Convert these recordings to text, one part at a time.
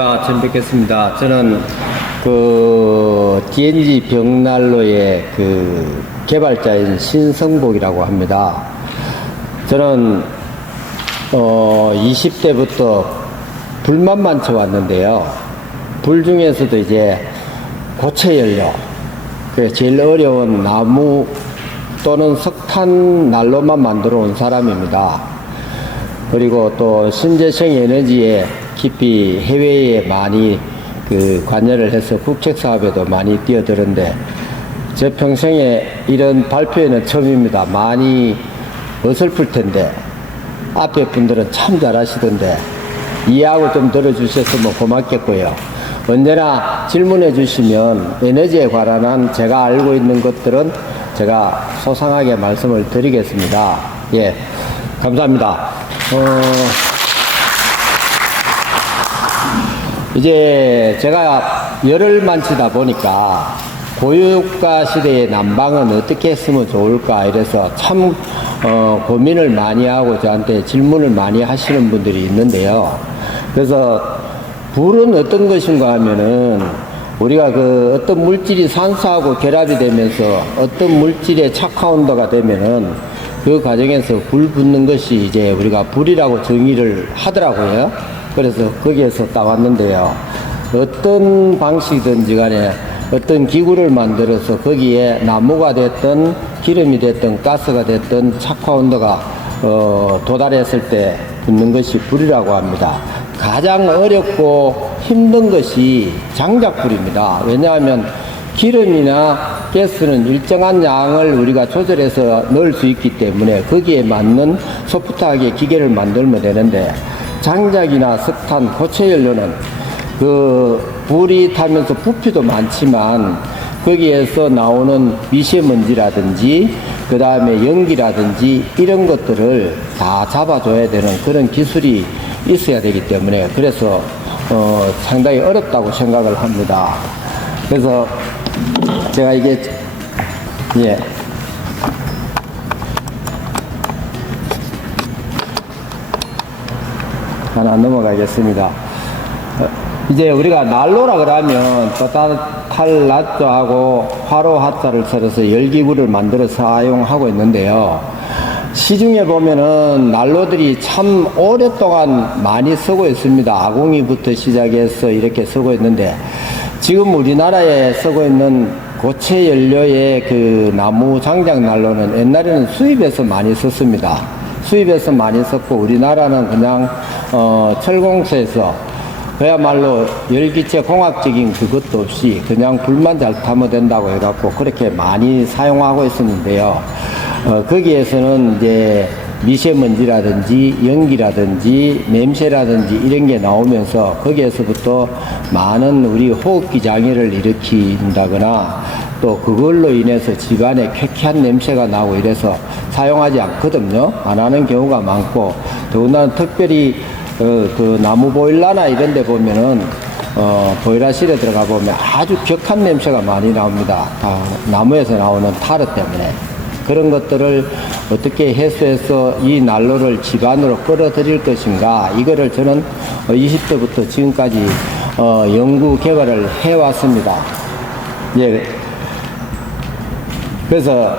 처음 뵙겠습니다. 저는 DNG 벽난로의 개발자인 신성복이라고 합니다. 저는 20대부터 불만 많쳐 왔는데요. 불 중에서도 이제 고체연료, 제일 어려운 나무 또는 석탄 난로만 만들어 온 사람입니다. 그리고 또 신재생 에너지에 깊이 해외에 많이 관여를 해서 국책사업에도 많이 뛰어드는데, 제 평생에 이런 발표회는 처음입니다. 많이 어설플 텐데 앞에 분들은 참 잘하시던데 이해하고 좀 들어주셨으면 고맙겠고요. 언제나 질문해 주시면 에너지에 관한 제가 알고 있는 것들은 제가 소상하게 말씀을 드리겠습니다. 예, 감사합니다. 이제 제가 열을 만치다 보니까 고유가 시대의 난방은 어떻게 했으면 좋을까 이래서 참 고민을 많이 하고 저한테 질문을 많이 하시는 분들이 있는데요. 그래서 불은 어떤 것인가 하면은 우리가 어떤 물질이 산소하고 결합이 되면서 어떤 물질의 착화 온도가 되면은 그 과정에서 불 붙는 것이 이제 우리가 불이라고 정의를 하더라고요. 그래서 거기에서 따왔는데요. 어떤 방식이든지 간에 어떤 기구를 만들어서 거기에 나무가 됐든 기름이 됐든 가스가 됐든 착화 온도가 도달했을 때 붙는 것이 불이라고 합니다. 가장 어렵고 힘든 것이 장작불입니다. 왜냐하면 기름이나 가스는 일정한 양을 우리가 조절해서 넣을 수 있기 때문에 거기에 맞는 소프트하게 기계를 만들면 되는데, 장작이나 석탄, 고체연료는 불이 타면서 부피도 많지만 거기에서 나오는 미세먼지라든지 그 다음에 연기라든지 이런 것들을 다 잡아줘야 되는 그런 기술이 있어야 되기 때문에 그래서 상당히 어렵다고 생각을 합니다. 그래서 제가 이게 하나 넘어가겠습니다. 이제 우리가 난로라 그러면 토탈 나조하고 화로 하자를 써서 열기구를 만들어 사용하고 있는데요. 시중에 보면은 난로들이 참 오랫동안 많이 쓰고 있습니다. 아궁이부터 시작해서 이렇게 쓰고 있는데, 지금 우리나라에 쓰고 있는 고체 연료의 나무 장작 난로는 옛날에는 수입해서 많이 썼습니다. 수입해서 많이 썼고, 우리나라는 그냥 철공소에서 그야말로 열기체 공학적인 그것도 없이 그냥 불만 잘 타면 된다고 해갖고 그렇게 많이 사용하고 있었는데요. 거기에서는 이제 미세먼지라든지 연기라든지 냄새라든지 이런 게 나오면서 거기에서부터 많은 우리 호흡기 장애를 일으킨다거나 또 그걸로 인해서 집안에 쾌쾌한 냄새가 나고 이래서 사용하지 않거든요. 안 하는 경우가 많고, 더군다나 특별히 나무 보일러나 이런 데 보면은 보일러실에 들어가 보면 아주 격한 냄새가 많이 나옵니다. 다 나무에서 나오는 타르 때문에. 그런 것들을 어떻게 해소해서 이 난로를 집안으로 끌어들일 것인가, 이거를 저는 20대부터 지금까지 연구 개발을 해왔습니다. 예. 그래서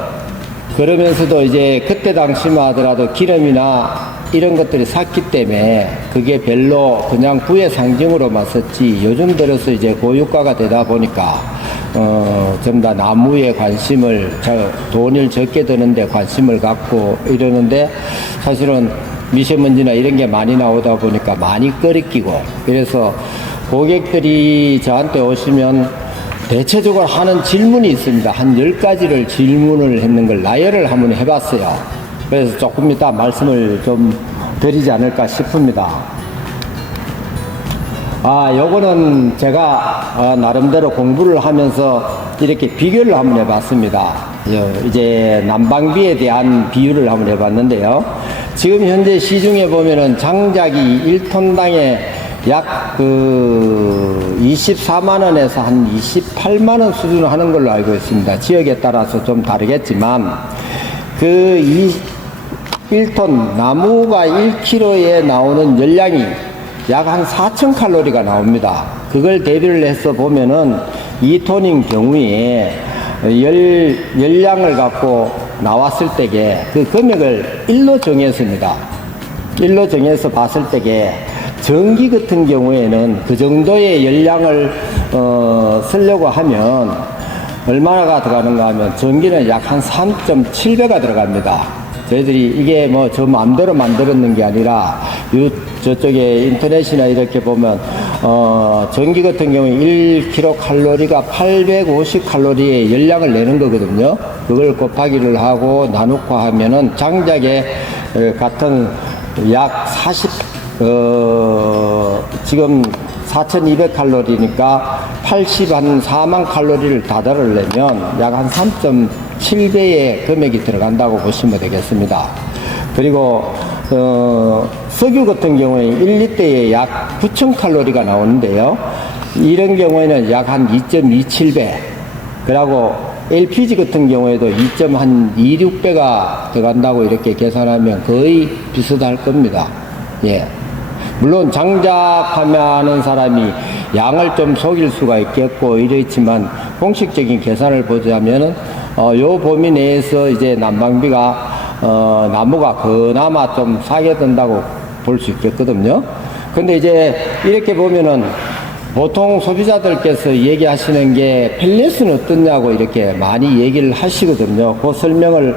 그러면서도 이제 그때 당시만 하더라도 기름이나 이런 것들이 샀기 때문에 그게 별로 그냥 부의 상징으로만 썼지, 요즘 들어서 이제 고유가가 되다 보니까 좀 다 나무에 관심을, 돈을 적게 드는데 관심을 갖고 이러는데, 사실은 미세먼지나 이런 게 많이 나오다 보니까 많이 꺼리끼고, 그래서 고객들이 저한테 오시면 대체적으로 하는 질문이 있습니다. 한 10가지를 질문을 했는 걸 나열을 한번 해봤어요. 그래서 조금 이따 말씀을 좀 드리지 않을까 싶습니다. 요거는 제가 나름대로 공부를 하면서 이렇게 비교를 한번 해봤습니다. 이제 난방비에 대한 비율을 한번 해봤는데요. 지금 현재 시중에 보면은 장작이 1톤당에 약 24만원에서 한 28만원 수준을 하는 걸로 알고 있습니다. 지역에 따라서 좀 다르겠지만 1톤 나무가 1kg에 나오는 열량이 약 한 4,000칼로리가 나옵니다. 그걸 대비를 해서 보면은 2톤인 경우에 열량을 갖고 나왔을 때에 그 금액을 1로 정했습니다. 1로 정해서 봤을 때에 전기 같은 경우에는 그 정도의 열량을 쓰려고 하면 얼마나 들어가는가 하면 전기는 약 한 3.7배가 들어갑니다. 저희들이 이게 뭐 저 마음대로 만들었는 게 아니라 저쪽에 인터넷이나 이렇게 보면 전기 같은 경우에 1kcal가 850칼로리의 열량을 내는 거거든요. 그걸 곱하기를 하고 나누고 하면은 장작에 같은 약 지금 4,200칼로리니까 4만 칼로리를 다달으려면 약 한 3.7배의 금액이 들어간다고 보시면 되겠습니다. 그리고 석유 같은 경우에 1리터에 약 9,000칼로리가 나오는데요. 이런 경우에는 약 한 2.27배. 그리고 LPG 같은 경우에도 2.26배가 들어간다고 이렇게 계산하면 거의 비슷할 겁니다. 예. 물론 장작하면 사람이 양을 좀 속일 수가 있겠고 이렇지만 공식적인 계산을 보자면은 요 범위 내에서 이제 난방비가 나무가 그나마 좀 싸게 든다고 볼 수 있겠거든요. 근데 이제 이렇게 보면은 보통 소비자들께서 얘기하시는 게 펠렛은 어떻냐고 이렇게 많이 얘기를 하시거든요. 그 설명을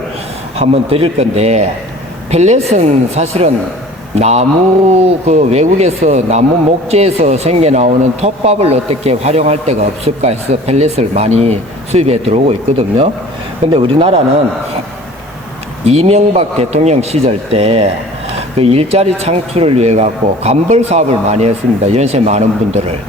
한번 드릴 건데, 펠렛은 사실은 나무, 외국에서 나무 목재에서 생겨 나오는 톱밥을 어떻게 활용할 데가 없을까 해서 펠렛을 많이 수입해 들어오고 있거든요. 근데 우리나라는 이명박 대통령 시절 때 그 일자리 창출을 위해 갖고 간벌 사업을 많이 했습니다. 연세 많은 분들을.